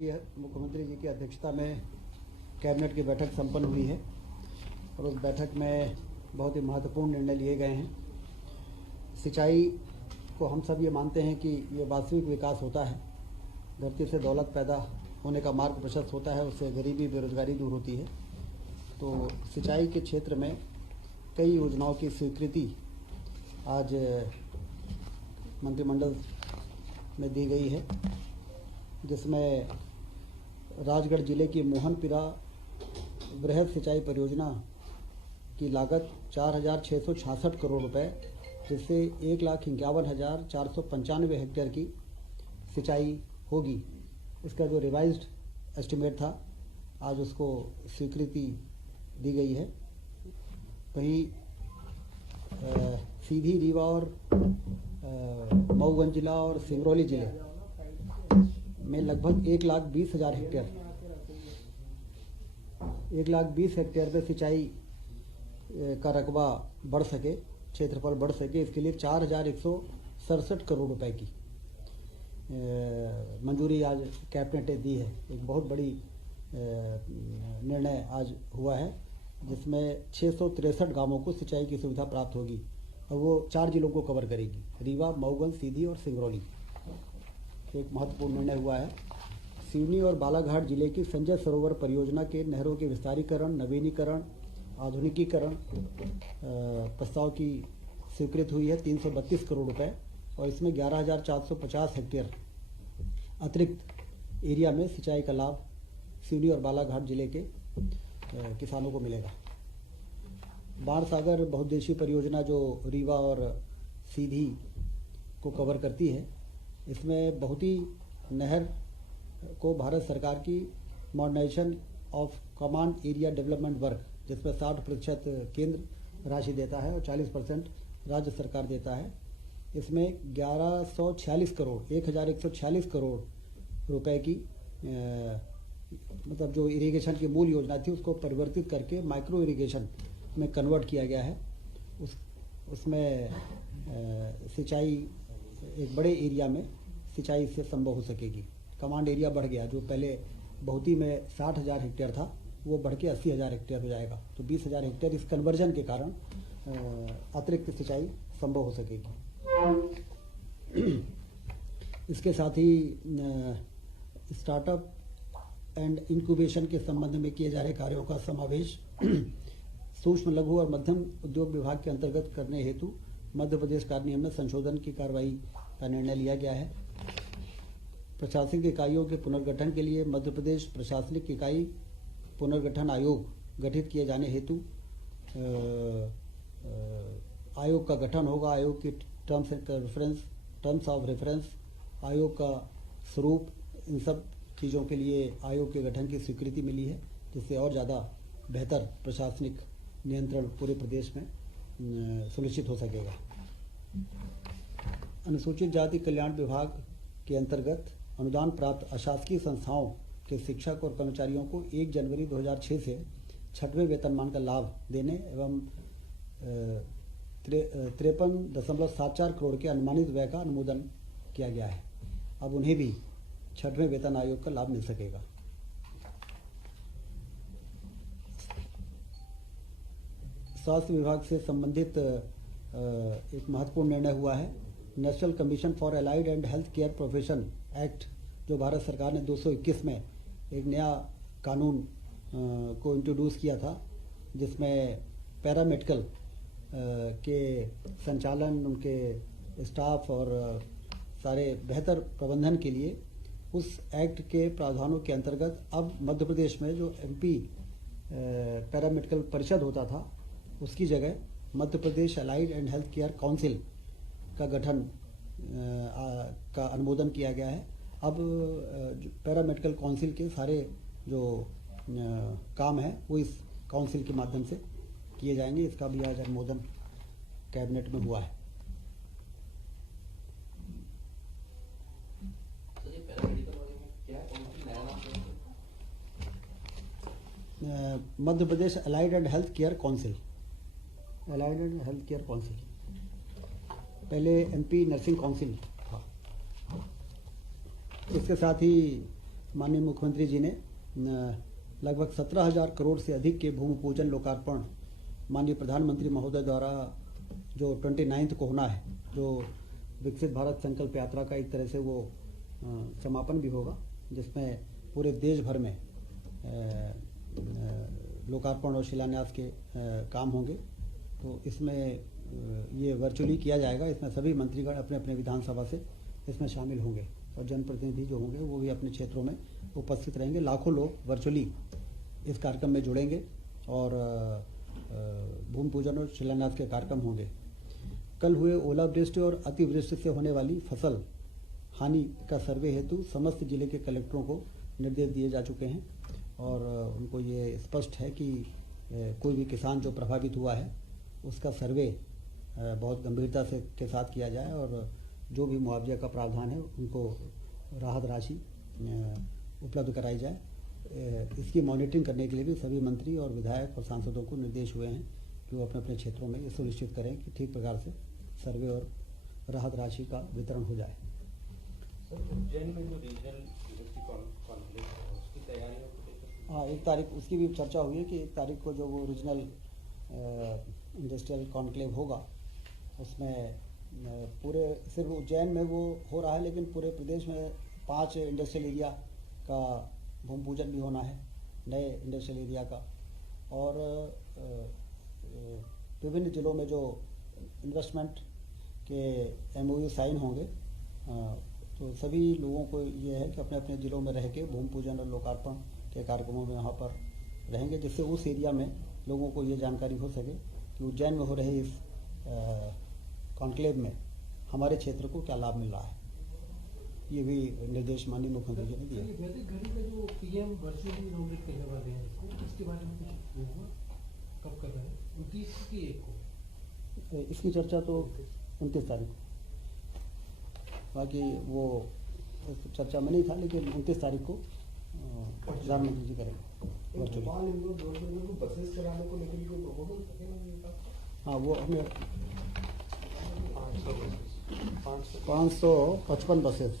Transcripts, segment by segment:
मुख्यमंत्री जी की अध्यक्षता में कैबिनेट की बैठक संपन्न हुई है और उस बैठक में बहुत ही महत्वपूर्ण निर्णय लिए गए हैं। सिंचाई को हम सब ये मानते हैं कि ये वास्तविक विकास होता है। धरती से दौलत पैदा होने का मार्ग प्रशस्त होता है, उससे गरीबी बेरोजगारी दूर होती है। तो सिंचाई के क्षेत्र में कई योजनाओं की स्वीकृति आज मंत्रिमंडल में दी गई है, जिसमें राजगढ़ जिले की मोहनपुरा वृहद सिंचाई परियोजना की लागत 4,666 करोड़ रुपए, जिससे 1,51,495 हेक्टेयर की सिंचाई होगी। इसका जो रिवाइज्ड एस्टिमेट था, आज उसको स्वीकृति दी गई है। वहीं सीधी, रीवा और मऊगंज जिला और सिंगरौली जिले में लगभग 1,20,000 हेक्टेयर 1,20,000 हेक्टेयर पे सिंचाई का रकबा बढ़ सके, क्षेत्रफल बढ़ सके, इसके लिए 4,167 करोड़ रुपए की मंजूरी आज कैबिनेट ने दी है। एक बहुत बड़ी निर्णय आज हुआ है, जिसमें 663 गांवों को सिंचाई की सुविधा प्राप्त होगी और वो 4 जिलों को कवर करेगी: रीवा, मऊगंज, सीधी और सिंगरौली। एक महत्वपूर्ण निर्णय हुआ है। सिवनी और बालाघाट जिले की संजय सरोवर परियोजना के नहरों के विस्तारीकरण, नवीनीकरण, आधुनिकीकरण प्रस्ताव की स्वीकृति हुई है 332 करोड़ रुपए, और इसमें 11,450 हेक्टेयर अतिरिक्त एरिया में सिंचाई का लाभ सिवनी और बालाघाट जिले के किसानों को मिलेगा। बाणसागर बहुउद्देशीय परियोजना जो रीवा और सीधी को कवर करती है, इसमें बहुती नहर को भारत सरकार की modernisation of command area development work, जिसमें 60% केंद्र राशि देता है और 40% राज्य सरकार देता है। इसमें 1,146 करोड़ रुपए की मतलब जो इरिगेशन की मूल योजना थी, उसको परिवर्तित करके माइक्रो इरिगेशन में कन्वर्ट किया गया है। उसमें सिंचाई एक बड़े एरिया में सिंचाई से संभव हो सकेगी। कमांड एरिया बढ़ गया, जो पहले बहुती में 60,000 हेक्टेयर था, वो बढ़ के 80,000 हेक्टेयर हो जाएगा। तो 20,000 हेक्टेयर इस कन्वर्जन के कारण अतिरिक्त सिंचाई संभव हो सकेगी। इसके साथ ही स्टार्टअप एंड इंक्यूबेशन के संबंध में किए जा रहे कार्यों का समावेश सूक्ष्म, लघु और मध्यम उद्योग विभाग के अंतर्गत करने हेतु मध्य प्रदेश कार्यान्वयन में संशोधन की कार्रवाई का निर्णय लिया गया है। प्रशासनिक इकाइयों के पुनर्गठन के लिए मध्य प्रदेश प्रशासनिक इकाई पुनर्गठन आयोग गठित किए जाने हेतु आयोग का गठन होगा। आयोग की टर्म्स ऑफ रेफरेंस, आयोग का स्वरूप, इन सब चीज़ों के लिए आयोग के गठन की स्वीकृति मिली है, जिससे और ज़्यादा बेहतर प्रशासनिक नियंत्रण पूरे प्रदेश में सुनिश्चित हो सकेगा। अनुसूचित जाति कल्याण विभाग के अंतर्गत अनुदान प्राप्त अशासकीय संस्थाओं के शिक्षक और कर्मचारियों को 1 जनवरी 2006 से 6वें वेतनमान का लाभ देने एवं 53.74 करोड़ के अनुमानित व्यय का अनुमोदन किया गया है। अब उन्हें भी 6वें वेतन आयोग का लाभ मिल सकेगा। स्वास्थ्य विभाग से संबंधित एक महत्वपूर्ण निर्णय हुआ है। National commission for allied and health care profession act, जो भारत सरकार ने 221 में एक नया कानून को इंट्रोड्यूस किया था, जिसमें पैरामेडिकल के संचालन, उनके स्टाफ और सारे बेहतर प्रबंधन के लिए उस एक्ट के प्रावधानों के अंतर्गत अब मध्य प्रदेश में जो MP पैरामेडिकल परिषद होता था, उसकी जगह Madhya Pradesh allied and health care council का गठन का अनुमोदन किया गया है। अब पैरामेडिकल काउंसिल के सारे जो काम है वो इस काउंसिल के माध्यम से किए जाएंगे। इसका भी आज अनुमोदन कैबिनेट में हुआ है। Madhya Pradesh allied and health care council, पहले MP नर्सिंग काउंसिल था। इसके साथ ही माननीय मुख्यमंत्री जी ने लगभग 17,000 करोड़ से अधिक के भूमि पूजन लोकार्पण माननीय प्रधानमंत्री महोदय द्वारा जो 29 को होना है, जो विकसित भारत संकल्प यात्रा का एक तरह से वो समापन भी होगा, जिसमें पूरे देश भर में लोकार्पण और शिलान्यास के काम होंगे। तो इसमें ये वर्चुअली किया जाएगा। इसमें सभी मंत्रीगण अपने अपने विधानसभा से इसमें शामिल होंगे और जनप्रतिनिधि जो होंगे वो भी अपने क्षेत्रों में उपस्थित रहेंगे। लाखों लोग वर्चुअली इस कार्यक्रम में जुड़ेंगे और भूमि पूजन और शिलान्यास के कार्यक्रम होंगे। कल हुए ओलावृष्टि और अतिवृष्टि से होने वाली फसल हानि का सर्वे हेतु समस्त जिले के कलेक्टरों को निर्देश दिए जा चुके हैं और उनको ये स्पष्ट है कि कोई भी किसान जो प्रभावित हुआ है उसका सर्वे बहुत गंभीरता से के साथ किया जाए और जो भी मुआवजे का प्रावधान है उनको राहत राशि उपलब्ध कराई जाए। इसकी मॉनिटरिंग करने के लिए भी सभी मंत्री और विधायक और सांसदों को निर्देश हुए हैं कि वो अपने अपने क्षेत्रों में ये सुनिश्चित करें कि ठीक प्रकार से सर्वे और राहत राशि का वितरण हो जाए। उज्जैन में जो रीजनल यूनिवर्सिटी कॉन्क्लेव है उसकी तैयारियों को लेकर, हाँ, 1 तारीख उसकी भी चर्चा हुई है कि 1 तारीख को जो वो रीजनल इंडस्ट्रियल कॉन्क्लेव होगा उसमें पूरे सिर्फ उज्जैन में वो हो रहा है, लेकिन पूरे प्रदेश में 5 इंडस्ट्रियल एरिया का भूमि पूजन भी होना है, नए इंडस्ट्रियल एरिया का। और विभिन्न जिलों में जो इन्वेस्टमेंट के MOU साइन होंगे, तो सभी लोगों को ये है कि अपने अपने जिलों में रह के भूमि पूजन और लोकार्पण के कार्यक्रमों में यहाँ पर रहेंगे, जिससे उस एरिया में लोगों को ये जानकारी हो सके कि उज्जैन में हो रहे इस कॉन्क्लेव में हमारे क्षेत्र को क्या लाभ मिल रहा है। ये भी निर्देश माननीय मुख्यमंत्री जी ने दिए। जो PM वर्चुअली इनॉग्रेट करने वाले हैं इसके बारे में कुछ होगा, कब कर रहे हैं? 29 की 1 को इसकी चर्चा तो 29 तारीख को, बाकी वो चर्चा में नहीं था, लेकिन 29 तारीख को प्रधानमंत्री जी करेंगे वर्चुअली। बसेस चलाने को लेकर कोई प्रपोजल? हाँ, वो हमें 555 बसेस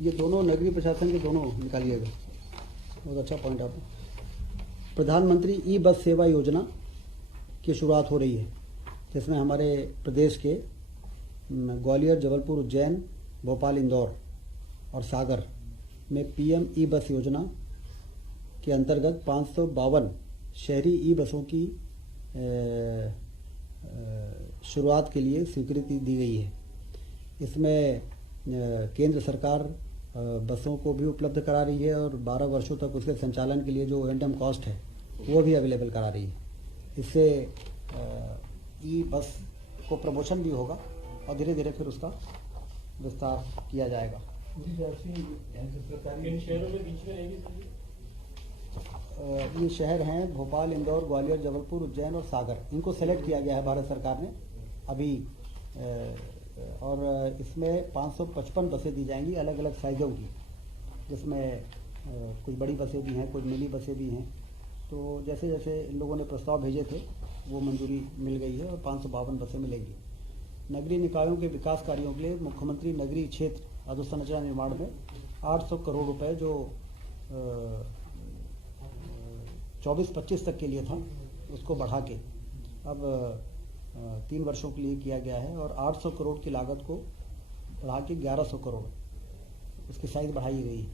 ये दोनों नगरीय प्रशासन के दोनों निकालिएगा। बहुत अच्छा पॉइंट आपने। प्रधानमंत्री ई-बस सेवा योजना की शुरुआत हो रही है, जिसमें हमारे प्रदेश के ग्वालियर, जबलपुर, उज्जैन, भोपाल, इंदौर और सागर में PM ई-बस योजना के अंतर्गत 552 शहरी ई-बसों की शुरुआत के लिए स्वीकृति दी गई है। इसमें केंद्र सरकार बसों को भी उपलब्ध करा रही है और 12 वर्षों तक उसके संचालन के लिए जो O&M कॉस्ट है वो भी अवेलेबल करा रही है। इससे ई-बस को प्रमोशन भी होगा और धीरे धीरे फिर उसका विस्तार किया जाएगा। इन शहरों में बीच में रहेगी? ये शहर हैं भोपाल, इंदौर, ग्वालियर, जबलपुर, उज्जैन और सागर। इनको सेलेक्ट किया गया है भारत सरकार ने अभी, और इसमें 555 बसें दी जाएंगी अलग अलग साइज़ों की, जिसमें कुछ बड़ी बसें भी हैं, कुछ मिनी बसें भी हैं। तो जैसे जैसे इन लोगों ने प्रस्ताव भेजे थे वो मंजूरी मिल गई है और 552 बसें मिलेंगी। नगरीय निकायों के विकास कार्यों के लिए मुख्यमंत्री नगरीय क्षेत्र अधोसंरचना निर्माण में 800 करोड़ रुपए जो 24-25 तक के लिए था उसको बढ़ा के अब 3 वर्षों के लिए किया गया है और 800 करोड़ की लागत को बढ़ा के 1100 करोड़ उसकी साइज बढ़ाई गई है,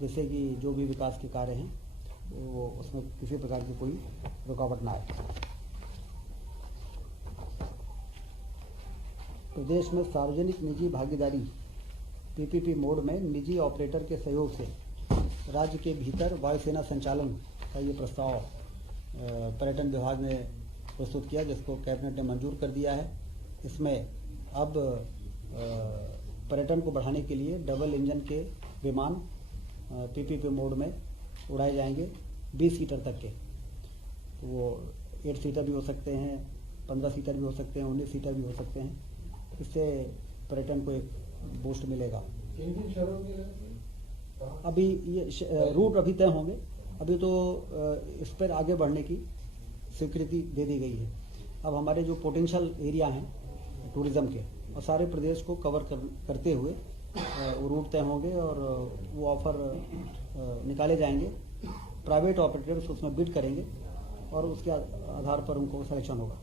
जिससे कि जो भी विकास के कार्य हैं वो उसमें किसी प्रकार की कोई रुकावट ना आए। प्रदेश में सार्वजनिक निजी भागीदारी PPP मोड में निजी ऑपरेटर के सहयोग से राज्य के भीतर वायुसेना संचालन का ये प्रस्ताव पर्यटन विभाग ने प्रस्तुत किया, जिसको कैबिनेट ने मंजूर कर दिया है। इसमें अब पर्यटन को बढ़ाने के लिए डबल इंजन के विमान PPP मोड में उड़ाए जाएंगे 20 सीटर तक के। तो वो 8 सीटर भी हो सकते हैं, 15 सीटर भी हो सकते हैं, 19 सीटर भी हो सकते हैं। इससे पर्यटन को एक बूस्ट मिलेगा। अभी ये रूट अभी तय होंगे, अभी तो इस पर आगे बढ़ने की स्वीकृति दे दी गई है। अब हमारे जो पोटेंशियल एरिया हैं टूरिज्म के और सारे प्रदेश को कवर करते हुए वो रूट तय होंगे और वो ऑफ़र निकाले जाएंगे। प्राइवेट ऑपरेटर्स उसमें बिड करेंगे और उसके आधार पर उनको सिलेक्शन होगा।